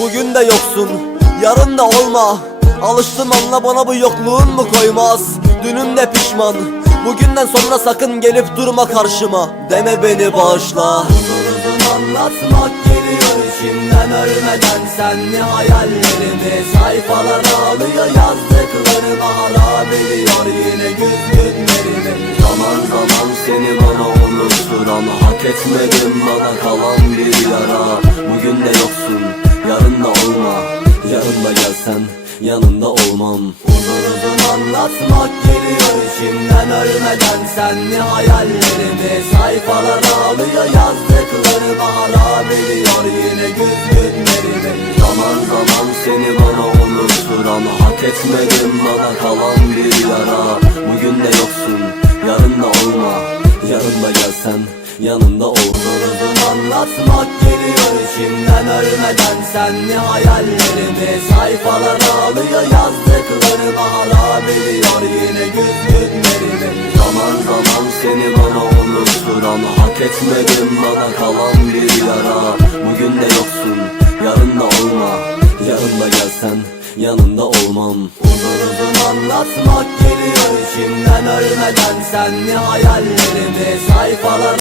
Bugün de yoksun yarın da olma. Alıştım anla bana bu yokluğun mu koymaz? Dünün de pişman Bugünden sonra sakın gelip durma karşıma. Deme beni bağışla. Uzun anlatmak geliyor içimden ölmeden Senli hayallerimi sayfalara alıyor Yazdıklarıma harap ediyor yine güz günlerimi. Zaman zaman seni bana unutturan Hak etmedim bana kalan bir yara. Bugün de yoksun gelsen yanında olmam. Uzun uzun anlatmak geliyor içimden ölmeden Senli hayallerimi sayfalara alıyor Yazdıklarıma harap ediyor yine güz günlerimi. Zaman zaman seni bana unutturan Hak etmedim bana kalan bir yara. Bugün de yoksun yarın da olma. Yarın da gelsen yanında ol. Uzun anlatmak geliyor içimden ölmeden hayallerimi sayfalara alıyor Yazdıklarıma harap ediyor yine güz günlerimi Zaman zaman seni bana unutturan Hak etmedim bana kalan bir yara. Bugün de yoksun yarın da olma. Yarın da gelsen yanında olmam. Uzun uzun anlatmak geliyor içimden ölmeden Senli hayallerimi sayfalara